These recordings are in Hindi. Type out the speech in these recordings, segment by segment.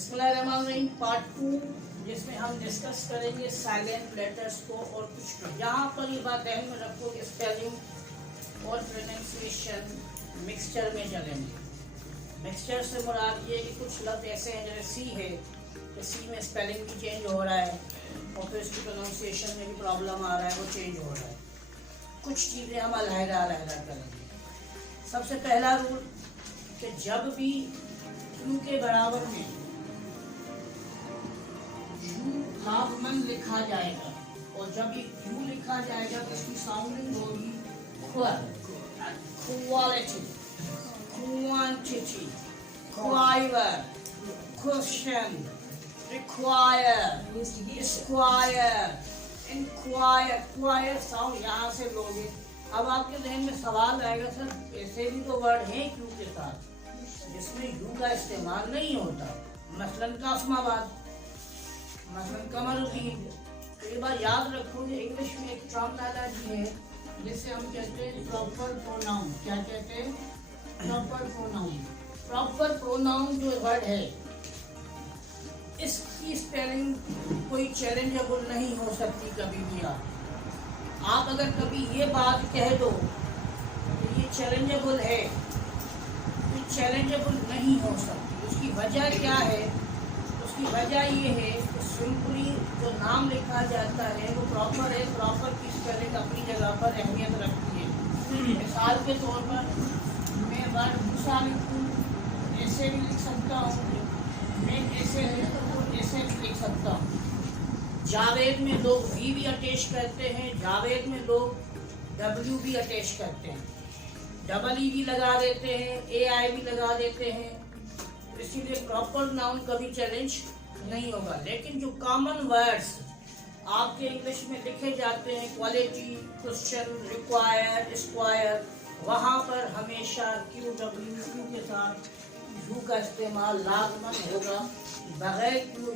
बिस्मिल्लाहिर्रहमानिर्रहीम पार्ट 2 जिसमें हम डिस्कस करेंगे साइलेंट लेटर्स को और कुछ यहाँ पर ये बात ध्यान में रखो कि स्पेलिंग और प्रोनाउंसिएशन मिक्सचर में चलेंगे। मिक्सचर से मुराद ये कि कुछ लफ्ज़ ऐसे हैं जैसे सी है तो सी में स्पेलिंग भी चेंज हो रहा है और फिर इसकी प्रोनाउंसिएशन में भी प्रॉब्लम आ रहा है, वो चेंज हो रहा है। कुछ चीज़ें हम अलहदा करेंगे। सबसे पहला रूल कि जब भी क्यू के बराबर में यू लाजमन लिखा जाएगा और जब ये क्यू लिखा जाएगा तो इसकी साउंडिंग होगी quality, quantity, quiver, question, require, square, inquire. Choir sound यहाँ से लोगे। अब आपके जहन में सवाल आएगा, सर ऐसे भी तो वर्ड हैं क्यू के साथ जिसमें यू का इस्तेमाल नहीं होता, मसलन कासमाबाद, मसलन कमरुद्दीन। तो ये बात याद रखो कि इंग्लिश में एक टर्मिनोलॉजी है जिसे हम कहते हैं प्रॉपर प्रोनाउन। क्या कहते हैं? Proper pronoun. प्रॉपर प्रोनाउन जो वर्ड है इसकी स्पेलिंग कोई चैलेंजेबल नहीं हो सकती कभी भी। आप अगर कभी ये बात कह दो तो ये चैलेंजेबल है, तो चैलेंजेबल नहीं हो सकती। उसकी वजह क्या है? उसकी वजह ये है कि सिंपली जो नाम लिखा जाता है वो प्रॉपर है। प्रॉपर की स्पेलिंग अपनी जगह पर अहमियत रखती है। मिसाल के तौर पर मैं वर्ड गुस्सा लिखूँ ऐसे भी लिख सकता हूँ, मैं ऐसे ऐसे भी लिख सकता हूँ। जावेद में लोग वी भी अटैच करते हैं, जावेद में लोग डब्ल्यू भी अटैच करते हैं, डबल ई भी लगा देते हैं, ए आई भी लगा देते हैं। इसीलिए प्रॉपर नाउन कभी चैलेंज नहीं होगा। लेकिन जो कॉमन वर्ड्स आपके इंग्लिश में लिखे जाते हैं, क्वालिटी, क्वेश्चन, रिक्वायर, स्क्वायर, वहाँ पर हमेशा क्यू डब्ल्यू के साथ यू का इस्तेमाल लाजमन होगा। बगैर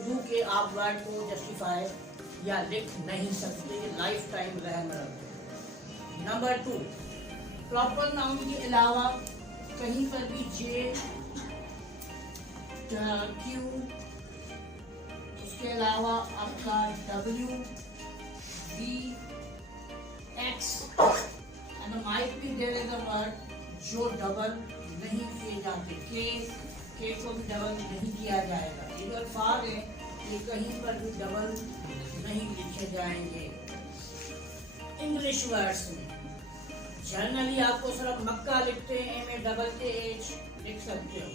यू के आप वर्ड को जस्टिफाई या लिख नहीं सकते, लाइफ टाइम रहम रखो। नंबर 2, प्रॉपर नाउन के अलावा कहीं पर भी जे, क्यू, उसके अलावा आपका W, V, X and might be there is a word जो डबल नहीं किए जाते। के को भी डबल नहीं किया जाएगा। ये अल्फाज है ये कहीं पर भी डबल नहीं लिखे जाएंगे। इंग्लिश वर्ड्स में जनरली आपको सिर्फ मक्का लिखते हैं, एम ए डबल के एच लिख सकते हो,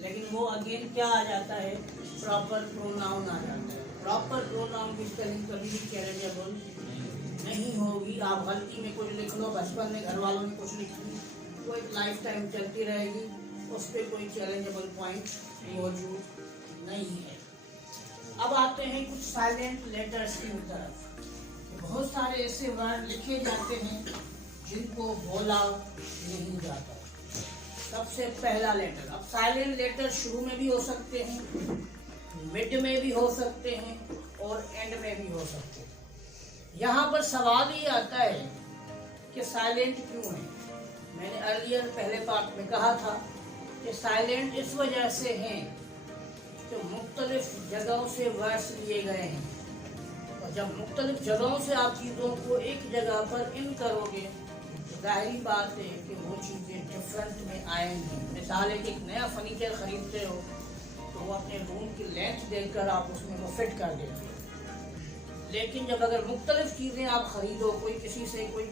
लेकिन वो अगेन क्या आ जाता है? प्रॉपर प्रोनाउन आ जाता है। प्रॉपर प्रोनाउन की स्पेलिंग कभी भी चैलेंजेबल नहीं होगी। आप गलती में कुछ लिख लो, बचपन में घर वालों ने कुछ लिख ली, वो एक लाइफ टाइम चलती रहेगी, उस पर कोई चैलेंजेबल पॉइंट मौजूद नहीं है। अब आते हैं कुछ साइलेंट लेटर्स की तरफ। बहुत सारे ऐसे वर्ड लिखे जाते हैं जिनको बोला नहीं जाता। सबसे पहला लेटर, अब साइलेंट लेटर शुरू में भी हो सकते हैं, मिड में भी हो सकते हैं और एंड में भी हो सकते हैं। यहाँ पर सवाल ये आता है कि साइलेंट क्यों है? मैंने अर्लियर पहले पार्ट में कहा था कि साइलेंट इस वजह से हैं कि मुख्तलिफ जगहों से वर्ड्स लिए गए हैं, और जब मुख्तलिफ जगहों से आप चीज़ों को एक जगह पर इन करोगे तो जाहिर बात है कि वो चीज़ें डिफरेंट में आएंगी। मिसाल है कि एक नया फर्नीचर ख़रीदते हो तो वो अपने रूम की लेंथ देखकर आप उसमें वो फिट कर देते हो। लेकिन जब अगर मुख्तलिफ चीज़ें आप ख़रीदो, कोई किसी से, कोई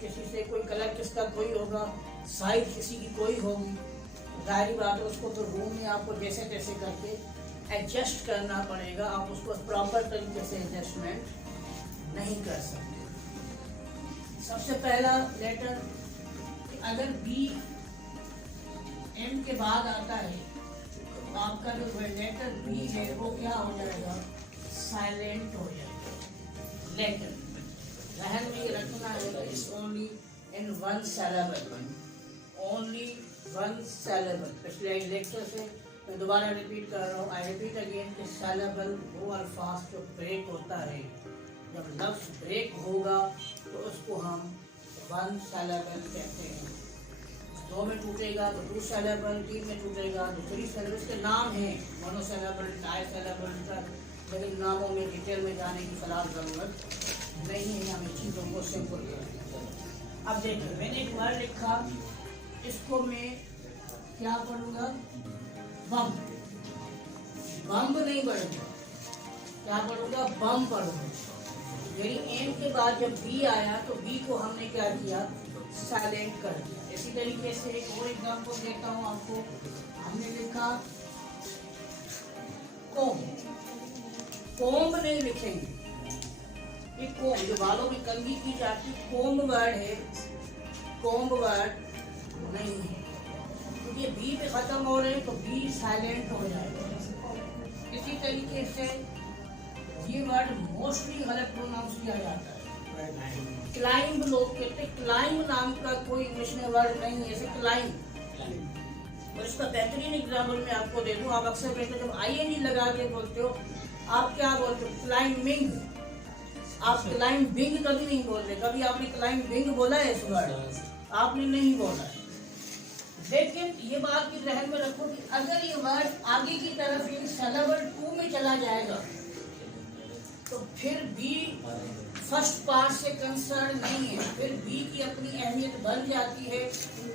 कलर किसका कोई होगा, साइज किसी की कोई होगी, जाहिर बात है उसको तो रूम में आपको जैसे तैसे करके एडजस्ट करना पड़ेगा। आप उसको प्रॉपर तरीके से एडजस्टमेंट नहीं कर सकते। सबसे पहला लेटर, अगर बी एम के बाद आता है तो आपका जो लेटर बी है वो क्या हो जाएगा? साइलेंट हो जाएगा। लेटर जहन में ये रखना है, it's only in one syllable, only one syllable. पिछले लेक्चर से मैं दोबारा रिपीट कर रहा हूँ, आई रिपीट अगेन कि सिलेबल वो अल्फाज जो ब्रेक होता है, जब लफ्ज़ ब्रेक होगा तो उसको हम वन सिलेबल कहते हैं। 2 में टूटेगा तो 2 सिलेबल, 3 में टूटेगा तो 3 सिलेबल। इसके नाम हैं मोनोसिलेबल, डाइसिलेबल, लेकिन नामों में डिटेल में जाने की फिलहाल ज़रूरत नहीं है, हमें चीज़ों को सिंपल करना। अब देखिए मैंने एक वर्ड लिखा, इसको मैं क्या पढ़ूंगा? बम। बम नहीं पढ़ूंगा, क्या पढ़ूंगा? बम पढ़ूंगा। यानी एम के बाद जब बी आया तो बी को हमने क्या किया? साइलेंट कर दिया। इसी तरीके से एक और एग्जांपल देता हूँ आपको। हमने लिखा कोम, कोम्ब नहीं लिखेंगे, एक कोम जो बालों में कंघी की जाती, कोम्ब वर्ड है, कोम्ब वर्ड नहीं है, क्योंकि तो बी पे खत्म हो रहे हैं तो बी साइलेंट हो जाएगा। इसी तरीके से ये वर्ड मोस्टली गलत प्रोनाउंस किया जाता है। क्लाइंब लोग कहते हैं, क्लाइंब नाम का कोई इंग्लिश में वर्ड नहीं है, जैसे क्लाइंब। और इसका बेहतरीन एग्जाम्पल मैं आपको दे दूं। आप अक्सर कहते हो जब आईएनजी लगा के बोलते हो, आप क्या बोलते हो? क्लाइंबिंग। आप क्लाइंबिंग कभी नहीं बोलते। कभी आपने क्लाइंबिंग बोला है? इस वर्ड आपने नहीं बोला है। लेकिन ये बात भी ध्यान में रखो कि अगर ये वर्ड आगे की तरफ इन सिलेबल 2 में चला जाएगा तो फिर बी फर्स्ट पार्ट से कंसर्न नहीं है, फिर बी की अपनी अहमियत बन जाती है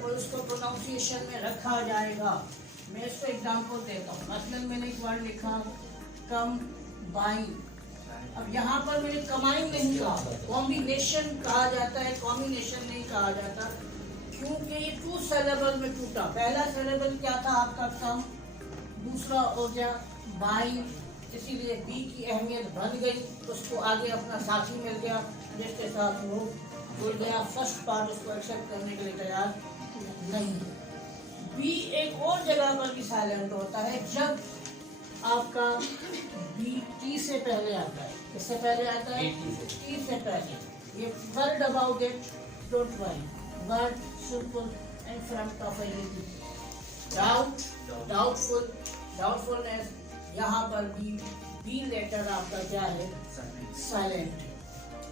और उसको प्रोनाउंसिएशन में रखा जाएगा। मैं इसको एग्जांपल देता हूँ। मतलब मैंने एक वर्ड लिखा कंबाइन। अब यहाँ पर मैंने कमाइन नहीं कहा, कॉम्बिनेशन कहा जाता है, कॉम्बिनेशन नहीं कहा जाता, क्योंकि ये 2 सिलेबल में टूटा। पहला सिलेबल क्या था आपका? कम, दूसरा हो गया बाइन, इसीलिए बी की अहमियत बन गई, उसको आगे अपना साथी मिल गया जिसके साथ वो जुड़ गया। फर्स्ट पार्ट उसको एक्सेप्ट करने के लिए तैयार नहीं है। बी एक और जगह पर भी साइलेंट होता है जब आपका बी टी से पहले आता है। किससे पहले आता है? टी से पहले। ये word about it, don't worry, word simple and front of doubt, doubtful, doubtfulness. यहाँ पर बी लेटर आपका क्या है? साइलेंट।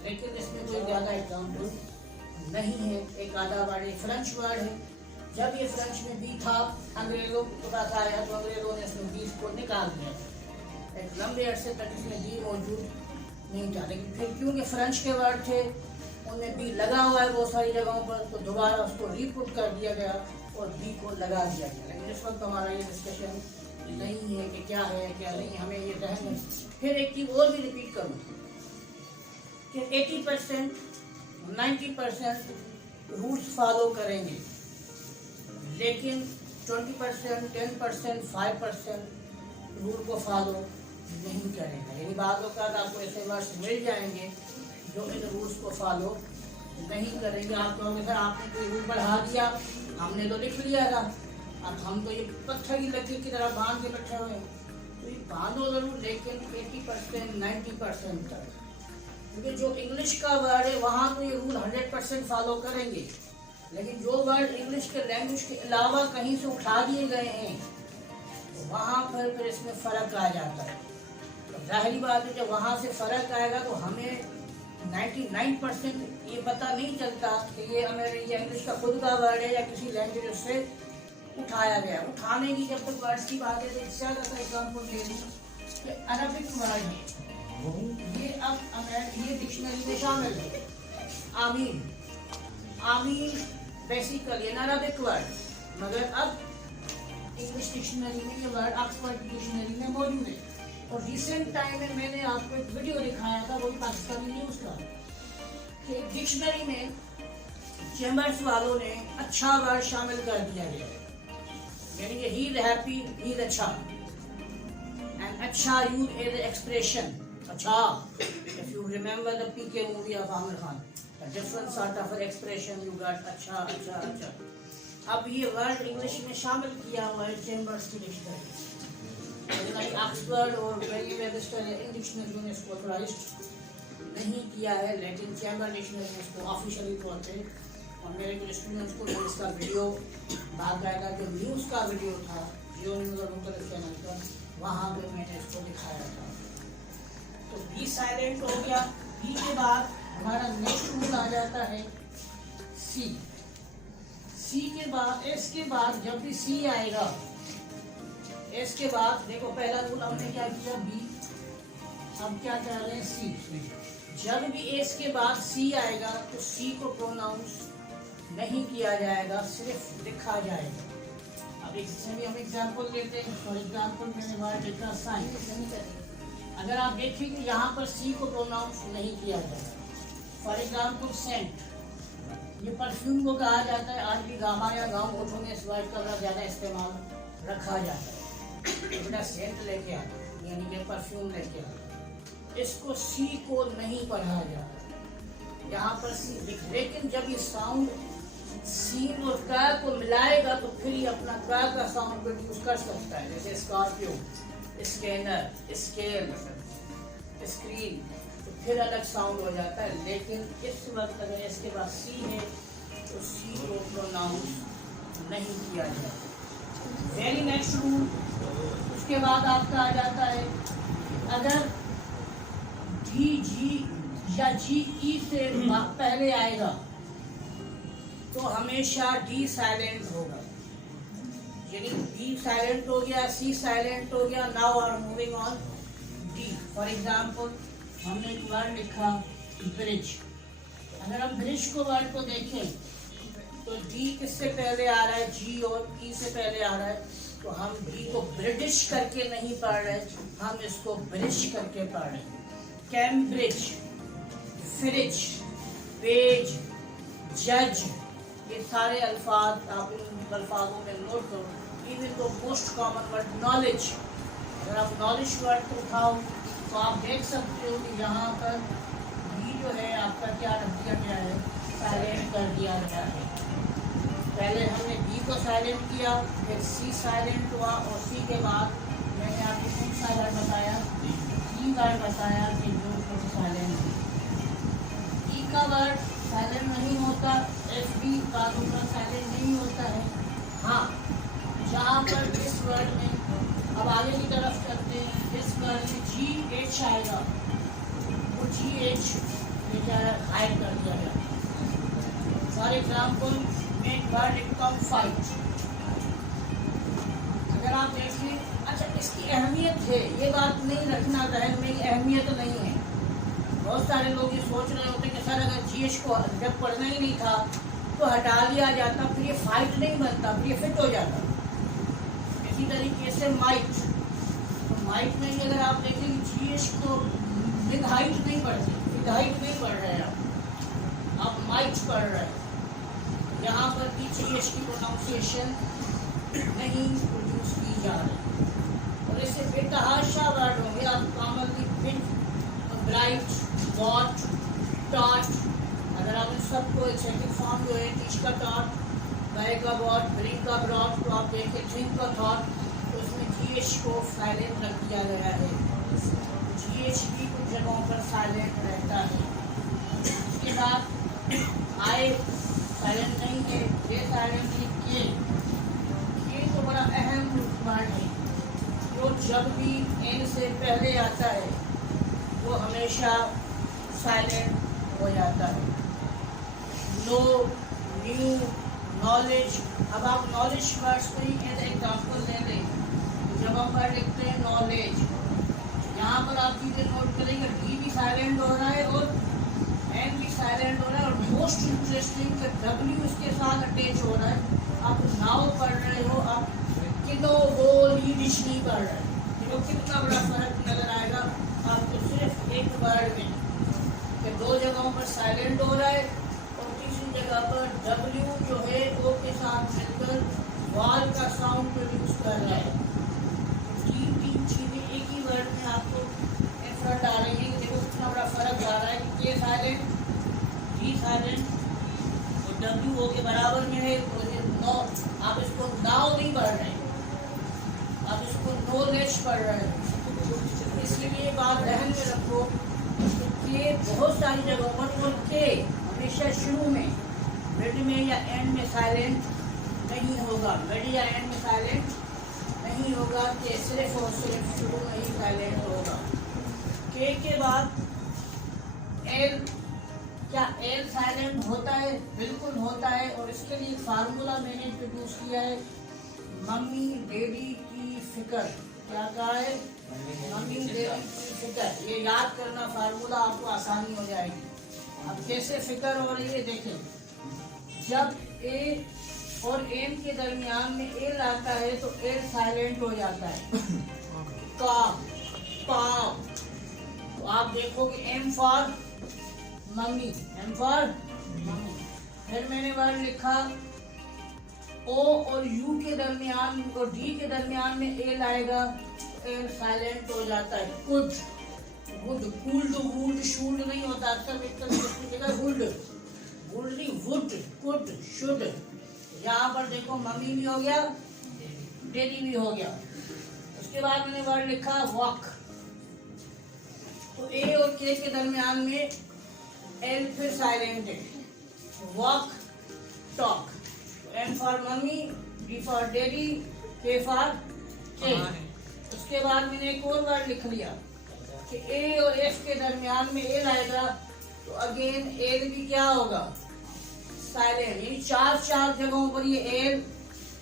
लेकिन इसमें कोई ज़्यादा एग्जाम्पल नहीं है। एक आधा वर्ड एक फ्रेंच वर्ड है। जब ये फ्रेंच में बी था, अंग्रेजों के पास आया तो अंग्रेजों ने इसमें बी को निकाल दिया। एक लंबे अरसे तक इसमें बी मौजूद नहीं था, लेकिन फिर क्योंकि फ्रेंच के वर्ड थे, उनमें बी लगा हुआ है बहुत सारी जगहों पर, तो दोबारा उसको रीपुट कर दिया गया और बी को लगा दिया गया। लेकिन इस वक्त हमारा ये डिस्कशन नहीं है कि क्या है क्या नहीं, हमें ये ध्यान। फिर एक चीज और भी रिपीट करूँ कि 80% 90% रूल्स फॉलो करेंगे, लेकिन 20% 10% 5% रूल को फॉलो नहीं करेंगे। यानी बाद आपको ऐसे वर्ड्स मिल जाएंगे जो इन रूल्स को फॉलो नहीं करेंगे। आप कहोगे सर आपने कोई रूल बढ़ा दिया, हमने तो लिख लिया था, अब हम तो ये पत्थर की लकीर की तरह बांध के बैठे हुए हैं। तो ये बांधो जरूर, लेकिन 80% 90% तक, क्योंकि जो इंग्लिश का वर्ड है वहाँ तो ये रूल 100% फॉलो करेंगे, लेकिन जो वर्ड इंग्लिश के लैंग्वेज के अलावा कहीं से उठा दिए गए हैं तो वहाँ पर फिर इसमें फ़र्क आ जाता है। तो जाहिर बात है जब वहाँ से फ़र्क आएगा तो हमें 99% ये पता नहीं चलता कि ये इंग्लिश का खुद का वर्ड है या किसी लैंग्वेज से उठाया गया। उठाने की जब तक वर्ड्स की बात है तो इससे ज़्यादा एग्जाम्पल ले लूँ कि अरबिक वर्ड है, ये अब ये डिक्शनरी में शामिल है। आमीन, आमीन बेसिकली एन अरबिक वर्ड, मगर अब इंग्लिश डिक्शनरी में ये वर्ड ऑक्सफोर्ड डिक्शनरी में मौजूद है। और रिसेंट टाइम में मैंने आपको एक वीडियो दिखाया था, वही पाकिस्तानी न्यूज़ का, कि डिक्शनरी में चैम्बर्स वालों ने अच्छा वर्ड शामिल कर दिया गया है, यानी कि he is happy, he is अच्छा, एंड अच्छा यूज एज एक्सप्रेशन अच्छा। If you remember the PK movie of Aamir Khan, a different sort of expression you got, अच्छा अच्छा अच्छा। अब ये वर्ड इंग्लिश में शामिल किया हुआ है चैम्बर्स की डिक्शनरी, ऑक्सफोर्ड और वेरी रजिस्टर इन डिक्शनरी ने इसको ऑथराइज्ड नहीं किया है, लेकिन चैम्बर डिक्शनरी ने इसको ऑफिशियली तौर पे, और मेरे कुछ स्टूडेंट्स को मैंने इसका वीडियो बाकायदा जो न्यूज़ का वीडियो था जियो न्यूज़ और मुख्तलिफ चैनल पर, वहाँ पर मैंने इसको दिखाया था। तो बी साइलेंट हो गया। बी के बाद हमारा नेक्स्ट रूल आ जाता है सी। सी के बाद, एस के बाद जब भी सी आएगा, एस के बाद देखो पहला रूल हमने क्या किया, बी, अब क्या कर रहे हैं, सी। जब भी एस के बाद सी आएगा तो सी को प्रोनाउंस नहीं किया जाएगा, सिर्फ लिखा जाएगा। अब इसमें भी हम एग्जांपल लेते हैं। फॉर एग्जांपल मैंने वर्ड लिखा साइन। अगर आप देखेंगे यहाँ पर सी को प्रोनाउंस नहीं किया जाएगा। फॉर एग्जांपल सेंट, ये परफ्यूम को कहा जाता है। आज भी गामा या गाँव कोठों में इस वर्ड का बड़ा ज़्यादा इस्तेमाल रखा जाता है। तो बेटा सेंट लेके आता है, यानी कि परफ्यूम लेके आता है। इसको सी को नहीं पढ़ा जाता, यहाँ पर सी। लेकिन जब ये साउंड सी और का को मिलाएगा तो फिर ये अपना का साउंड प्रोड्यूस कर सकता है। जैसे स्कॉर्पियो, स्कैनर, स्केल, स्क्रीन, तो फिर अलग साउंड हो जाता है। लेकिन इस वक्त अगर इसके बाद सी है तो सी को प्रोनाउंस नहीं किया जाता। वेरी नेक्स्ट रूल, उसके बाद आपका आ जाता है, अगर डी जी या जी ई से पहले आएगा तो हमेशा डी साइलेंट होगा। यानी डी साइलेंट हो गया, सी साइलेंट हो गया। Now are moving on D. For example हमने एक वर्ड लिखा ब्रिज। अगर हम ब्रिज को वर्ड को देखें तो डी किससे पहले आ रहा है, जी और ई से पहले आ रहा है। तो हम डी को ब्रिटिश करके नहीं पढ़ रहे, हम इसको ब्रिज करके पढ़ रहे हैं। कैम्ब्रिज, फ्रिज, पेज, जज, ये सारे अल्फाज आप इन अल्फाजों में नोट करो। इवन तो मोस्ट कॉमन वर्ड नॉलेज, अगर आप नॉलेज वर्ड को उठाओ तो आप देख सकते हो कि यहाँ पर बी जो है आपका क्या रख दिया गया है, साइलेंट कर दिया गया है। पहले हमने बी को साइलेंट किया, फिर सी साइलेंट हुआ, और सी के बाद मैंने आपको कौन सा वर्ड बताया, ई वर्ड बताया कि जो साइलेंट है। ई का वर्ड साइलेंट नहीं होता, एस बी का दूसरा साइलेंट नहीं होता है। हाँ, जहाँ पर इस वर्ड में, अब आगे की तरफ चलते हैं, इस वर्ड में जी एच आएगा, वो जी एच हाइड कर दिया गया। फॉर एग्जाम्पल मैं वर्ड लिखता हूँ फाइट। अगर आप देखिए, अच्छा इसकी अहमियत है, ये बात नहीं रखना जहन में, अहमियत नहीं है। बहुत सारे लोग ये सोच रहे होते हैं कि सर अगर जी एच को जब पढ़ना ही नहीं था तो हटा दिया जाता, फिर ये फाइट नहीं बनता, फिर ये फिट हो जाता। इसी तरीके से माइट, तो माइट में अगर आप देखेंगे जी एच को विद हाइट नहीं पढ़ते, विद हाइट नहीं पढ़ रहे हैं आप माइट पढ़ रहे हैं। यहाँ पर भी जी एच की प्रोनाउंसिएशन नहीं प्रोड्यूस की जा रही। और इससे बेतहाशा वर्ड होंगे आप commonly bit, bright, what, taught. अगर आप इन सबको एक सेकंड फॉर्म जो है टीच का टॉट, बाय का वॉट, ब्रिंग का ब्रॉट, तो आप देखें थिंक का थॉट, तो उसमें जी एच को साइलेंट रख दिया गया है। जी एच भी कुछ जगहों पर साइलेंट रहता है। उसके बाद आए साइलेंट नहीं है, ये साइलेंट नहीं, ये तो बड़ा अहम वर्ड है, जो जब भी एन से पहले आता है वो हमेशा साइलेंट हो जाता है। No, new, knowledge. अब आप नॉलेज वर्ड्स को ही एज एग्जाम्पल ले लें। जब हम वर्ड लिखते हैं नॉलेज, यहाँ पर आप चीज़ें नोट करेंगे, डी भी साइलेंट हो रहा है और एन भी साइलेंट हो रहा है, और मोस्ट इंटरेस्टिंग कि डब्ल्यू इसके साथ अटैच हो रहा है। आप नाव पढ़ रहे हो, आप किनो वो लीडिश नहीं पढ़ रहे, देखो कितना बड़ा फर्क नजर आएगा आपको सिर्फ एक वर्ड में, कि दो जगहों पर साइलेंट हो रहा है और तीसरी जगह पर डब्ल्यू जो है ओ के साथ मिलकर वाल का साउंड प्रोड्यूस कर रहा है। तीन चीज़ें एक ही वर्ड में आपको एफर्ट आ रही है कि देखो कितना बड़ा फर्क आ रहा है कि के साइलेंट, डी साइलेंट और डब्ल्यू ओ के बराबर में है। नो, आप इसको नाव नहीं पढ़ रहे, आप इसको नॉलेज पढ़ रहे हैं। इसलिए बात ध्यान में रखो कि बहुत सारी जगहों पर, और के हमेशा शुरू में, मिड में या एंड में साइलेंट नहीं होगा, मिड या एंड में साइलेंट नहीं होगा, कि सिर्फ और सिर्फ शुरू में ही साइलेंट होगा। के बाद एल क्या एल साइलेंट होता है? बिल्कुल होता है। और इसके लिए फार्मूला मैंने इंट्रोड्यूस किया है, मम्मी डैडी की फिक्र। क्या कहा है? मम्मी डैडी की फिक्र। ये याद करना फार्मूला, आपको आसानी हो जाएगी। अब कैसे फिक्र हो रही है देखें, जब ए और एम के दरमियान में एल आता है तो एल साइलेंट हो जाता है। काम पाम। तो आप देखोगे M for mummy, M for mummy. फिर मैंने वर्ड लिखा ओ और यू के दरमियान और डी के दरमियान में एल आएगा, एल साइलेंट हो जाता है। कुड, वुड, कूल्ड, वुड, शूल्ड नहीं होता, अक्सर जगह would, would, would, could, should. यहाँ पर देखो मम्मी भी हो गया, डैडी भी हो गया। उसके बाद मैंने वर्ड लिखा वॉक। तो ए और के दरमियान में एल फिर साइलेंट है, walk, talk. M for mummy, D for daddy, K for K. उसके बाद मैंने एक और वर्ड लिख लिया कि ए और एफ के दरमियान में एल आएगा तो अगेन एल भी क्या होगा? साइलेंट। यानी चार जगहों पर ये एल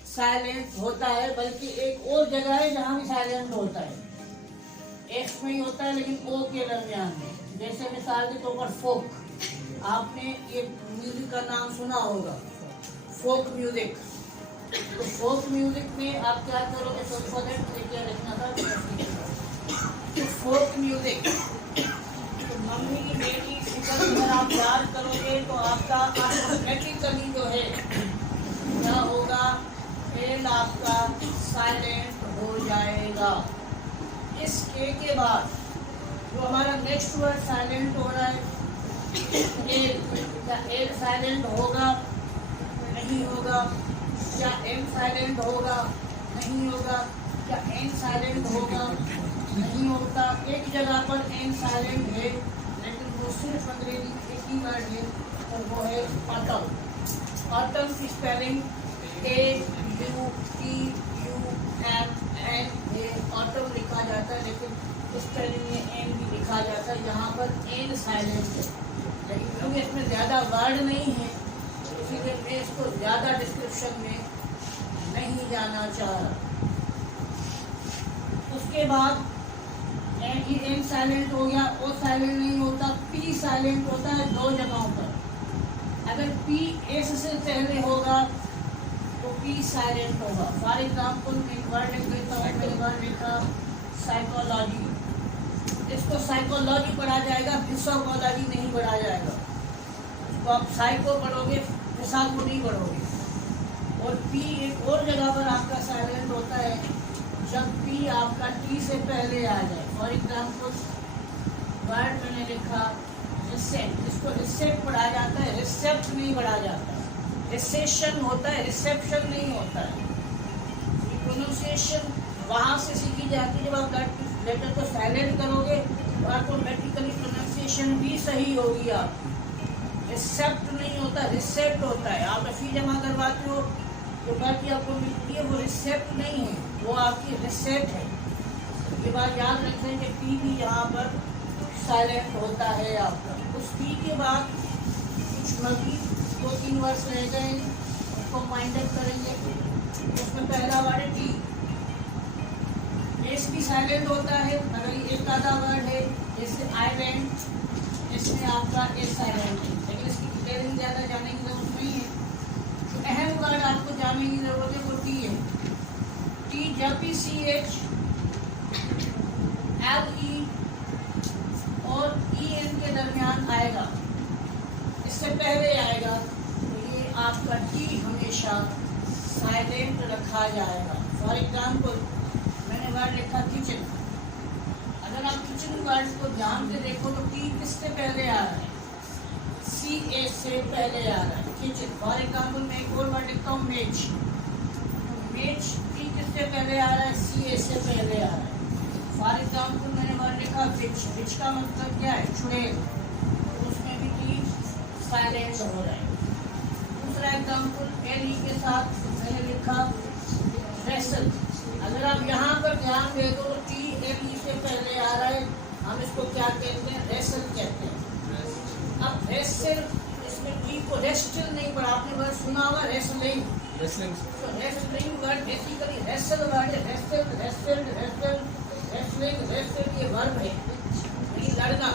साइलेंट होता है। बल्कि एक और जगह है जहां भी साइलेंट होता है, एक्स में ही होता है लेकिन ओ के दरमियान में। जैसे मिसाल के तौर पर फोक, आपने ये म्यूजिक का नाम सुना होगा, फोक म्यूजिक। तो फोक म्यूजिक में आप क्या करोगे? क्या लिखना था? तो फोक म्यूजिक, तो मम्मी डैडी फिक्र अगर आप याद करोगे तो आपका ऑटोमेटिकली जो है क्या होगा? एल आपका साइलेंट हो जाएगा। इस के बाद जो हमारा नेक्स्ट वर्ड साइलेंट हो रहा है एल। क्या एल साइलेंट होगा? नहीं होगा। क्या एम साइलेंट होगा? नहीं होगा। क्या एन साइलेंट होगा? नहीं होता। एक जगह पर एन साइलेंट है लेकिन वो सिर्फ अंग्रेजी में एक ही वर्ड है और वो है ऑटम। ऑटम की स्पेलिंग AUTUMN। ऑटम लिखा जाता है लेकिन स्पेलिंग में एन भी लिखा जाता है। यहाँ पर एन साइलेंट है लेकिन क्योंकि इसमें ज़्यादा वर्ड नहीं है इसीलिए मैं इसको ज़्यादा डिस्क्रिप्शन में नहीं जाना चाह रहा। उसके बाद एन साइलेंट हो गया, ओ साइलेंट नहीं होता। पी साइलेंट होता है दो जगहों पर। अगर पी एस से पहले होगा तो पी साइलेंट होगा। फॉर एग्जाम्पल एक वर्ड लिख देता हूँ, मैंने वर्ड लिखा साइकोलॉजी। इसको साइकोलॉजी पढ़ा जाएगा, फिजियोलॉजी नहीं पढ़ा जाएगा। तो आप साइको पढ़ोगे, फिजिको नहीं पढ़ोगे। और पी एक और जगह पर आपका साइलेंट होता है जब पी आपका टी से पहले आ जाए। फॉर एग्जाम्पल वर्ड मैंने लिखा रिसेप्ट, इसको रिसेप्ट पढ़ा जाता है, रिसेप्ट नहीं पढ़ा जाता। रिसेशन होता है, रिसेप्शन नहीं होता है। प्रोनाउंसिएशन वहाँ से सीखी जाती है, जब आप लेटर को साइलेंट करोगे तो ऑटोमेटिकली प्रोनाउंसिएशन भी सही होगी। आप रिसेप्ट नहीं होता, रिसेप्ट होता है। आप फी जमा करवाते हो तो बाकी आपको मिलती है, वो रिसेप्ट नहीं है, वो आपकी रिसेप्ट है। ये बात याद रखें कि पी भी यहाँ पर साइलेंट होता है आपका। उस पी के बाद कुछ मजीद 2-3 वर्ड्स रह गए, उसको माइंड अप करेंगे। उसमें पहला वर्ड है टी। एस भी साइलेंट होता है अगर ये एक आधा वर्ड है, जैसे आइलैंड, इसमें आपका एस साइलेंट है लेकिन इसकी डिटेलिंग ज़्यादा जाने की जरूरत नहीं है। जो अहम वर्ड आपको जानने की जरूरत है वो टी है। टी जब भी CH, LE और EN के दरमियान आएगा, इससे पहले आएगा तो ये आपका टी हमेशा साइलेंट रखा जाएगा। फॉर एग्जाम्पल मैंने वर्ड लिखा किचन। अगर आप किचन वर्ड को ध्यान से देखो तो टी किससे पहले आ रहा है? CH से पहले आ रहा है, किचन। फॉर एग्जाम्पल मैं एक और वर्ड लिखता हूँ मेज। मेज टी किससे पहले आ रहा है? CH से पहले आ रहा है। फॉर एग्जाम्पल मैंने वर्ड लिखा फिच। फिच का मतलब क्या है? चुड़ैल। तो उसमें भी टी साइलेंट हो रहा है। दूसरा एग्जाम्पल LE के साथ मैंने लिखा रेसल। अगर आप यहाँ पर ध्यान दे दो तो टी LE से पहले आ रहा है, हम इसको क्या कहते हैं? रेसल कहते हैं। अब रेस्टल, इसमें टी को रेस्टल नहीं पढ़ा आपने, वर्ड सुना होगा रेसलिंग। तो wrestling word basically wrestle word है, wrestle wrestle wrestle wrestling wrestle ये वर्ब है, ये लड़ना।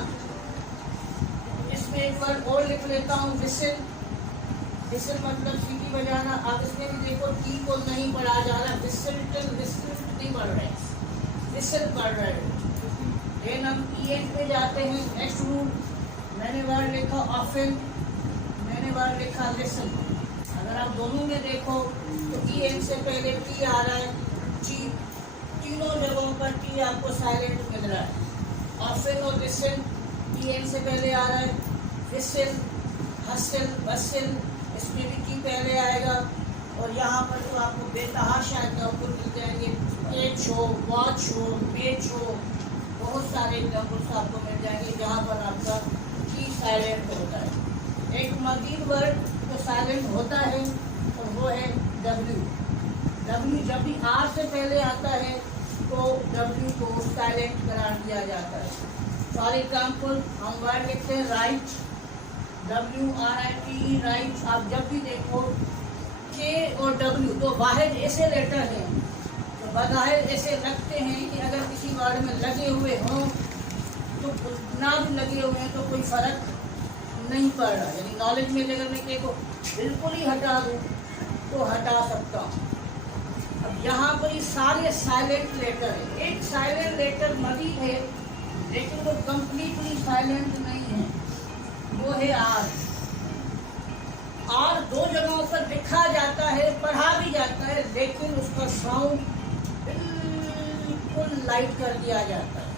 इसमें एक वर्ड और लिख लेता हूँ, विसिल। विसिल मतलब सीटी बजाना। अब इसमें भी देखो टी को नहीं पढ़ा जा रहा, विसिल नहीं पढ़ रहे, विसिल पढ़ रहे हैं। देन हम ईएन पे जाते हैं, नेक्स्ट रूल। मैंने वर्ड लिखा ऑफन, मैंने वर्ड लिखा लिसन। अगर आप दोनों में देखो तो ईएन से पहले टी आ रहा है, टी, तीनों जगहों पर टी आपको साइलेंट मिल रहा है। ऑफन और लिसन ईएन से पहले आ रहा है। विसिल, हसल, वसिल, इसमें भी टी पहले आएगा। और यहाँ पर तो आपको बेतहाशा एग्जाम्पल मिल जाएंगे, एच हो, वॉच हो, मेच हो, बहुत सारे एग्जाम्पल्स आपको मिल जाएंगे जहाँ पर आपका टी साइलेंट होता है। एक मजीद वर्ड जो साइलेंट होता है और वो है डब्ल्यू। डब्ल्यू जब भी आर से पहले आता है तो डब्ल्यू को साइलेंट करार दिया जाता है। फॉर एग्जाम्पल हम वर्ड लिखते हैं राइट, WRITE, राइट। आप जब भी देखो के और डब्ल्यू तो वाहिद ऐसे लेटर हैं, तो बज़ाहिर ऐसे लगते हैं कि अगर किसी वर्ड में लगे हुए हों तो ना भी लगे हुए हैं तो कोई फ़र्क नहीं पड़ रहा। यानी नॉलेज में अगर मैं के को बिल्कुल ही हटा दूँ तो हटा सकता हूँ। अब यहाँ पर ये सारे साइलेंट लेटर है। एक साइलेंट लेटर मजीद है लेकिन वो कंप्लीटली साइलेंट नहीं है, वो है आर। आर दो जगहों पर लिखा जाता है, पढ़ा भी जाता है, लेकिन उसका साउंड बिल्कुल लाइट कर दिया जाता है।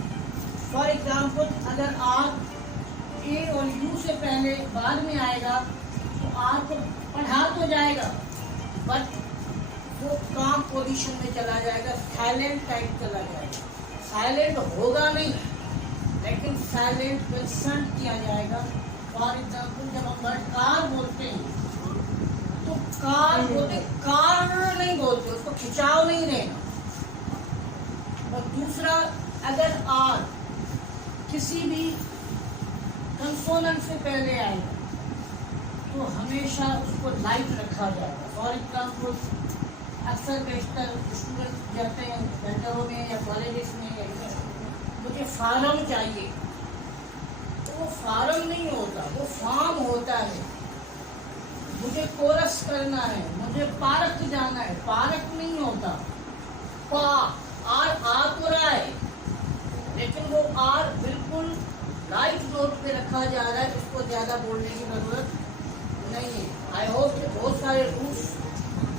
फॉर एग्जाम्पल अगर आर ए और यू से पहले बाद में आएगा तो आर को पढ़ा तो जाएगा बट वो काम पोजीशन में चला जाएगा, साइलेंट टाइप चला जाएगा। साइलेंट होगा नहीं लेकिन साइलेंट कंसर्ट किया जाएगा। फॉर एग्जाम्पल जब हम वर्ड कार बोलते हैं तो कार बोलते, कार नहीं बोलते, उसको खिंचाव नहीं रहेगा। और दूसरा अगर आर किसी भी कंसोनेंट से पहले आएगा तो हमेशा उसको लाइट रखा जाएगा। फॉर एग्जाम्पल अक्सर बेशतर स्टूडेंट जाते हैं सेंटरों में या कॉलेजेस में, मुझे फार्म चाहिए, वो फार्म नहीं होता, वो फार्म होता है। मुझे कोरस करना है, मुझे पार्क जाना है, पार्क नहीं होता। पा आर आ तो रहा है लेकिन वो आर बिल्कुल राइट नोट पे रखा जा रहा है, उसको ज्यादा बोलने की जरूरत नहीं है। आई होप कि बहुत सारे rules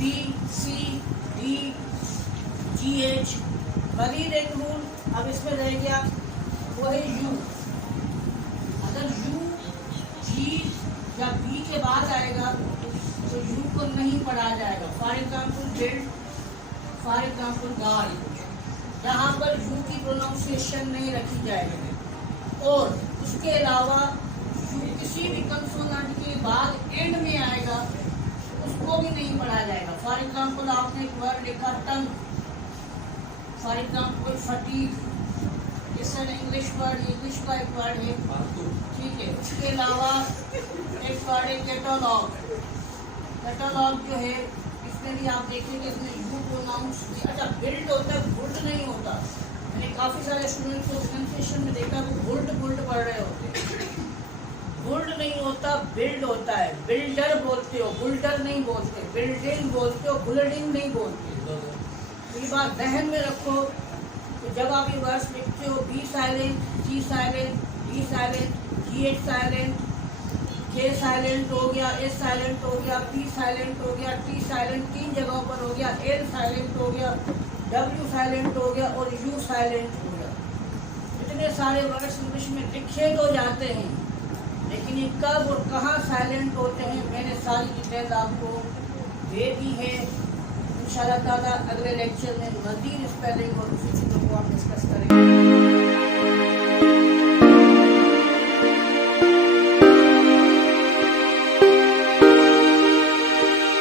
B C D G H मजीद एक रूल अब इसमें रह गया, वो है यू। अगर यू जी या बी के बाद आएगा तो यू को नहीं पढ़ा जाएगा। For example build, for example guard, यहाँ पर यू की प्रोनाउंसिएशन नहीं रखी जाएगी। और उसके अलावा यू किसी भी कंसोनेंट के बाद एंड में आएगा उसको भी नहीं पढ़ा जाएगा। फॉर एग्जाम्पल आपने एक वर्ड लिखा tongue, for example fatigue, it's an English word, English का एक वर्ड है, ठीक है। उसके अलावा एक वर्ड है कैटलॉग। कैटलॉग जो है इसमें भी आप देखेंगे इसमें यू प्रोनाउंस, अच्छा बिल्ड होता है, बुल्ड नहीं होता। मैंने काफ़ी सारे स्टूडेंट को प्रोनाउंसिएशन में देखा वो बुल्ड बुल्ड पढ़ रहे होते हैं। बुल्ड नहीं होता, बिल्ड होता है। बिल्डर बोलते हो, बुल्डर नहीं बोलते। बिल्डिंग बोलते हो, बुल्डिंग नहीं बोलते। तो ये बात ध्यान में रखो। तो जब आप ये वर्ड्स लिखते हो B silent, G silent, D silent, G H silent, K silent हो गया, एस साइलेंट हो गया, पी साइलेंट हो गया, टी साइलेंट 3 जगहों पर हो गया, एल साइलेंट हो गया, डब्ल्यू साइलेंट हो गया और यू साइलेंट हो गया। इतने सारे वर्ड्स इंग्लिश में लिखे तो जाते हैं लेकिन ये कब और कहाँ साइलेंट होते हैं मैंने सारी डिटेल आपको दे दी है। इंशाल्लाह ताला अगले लेक्चर में मज़ीद स्पेलिंग और उसी चीज़ों को आप डिस्कस करेंगे।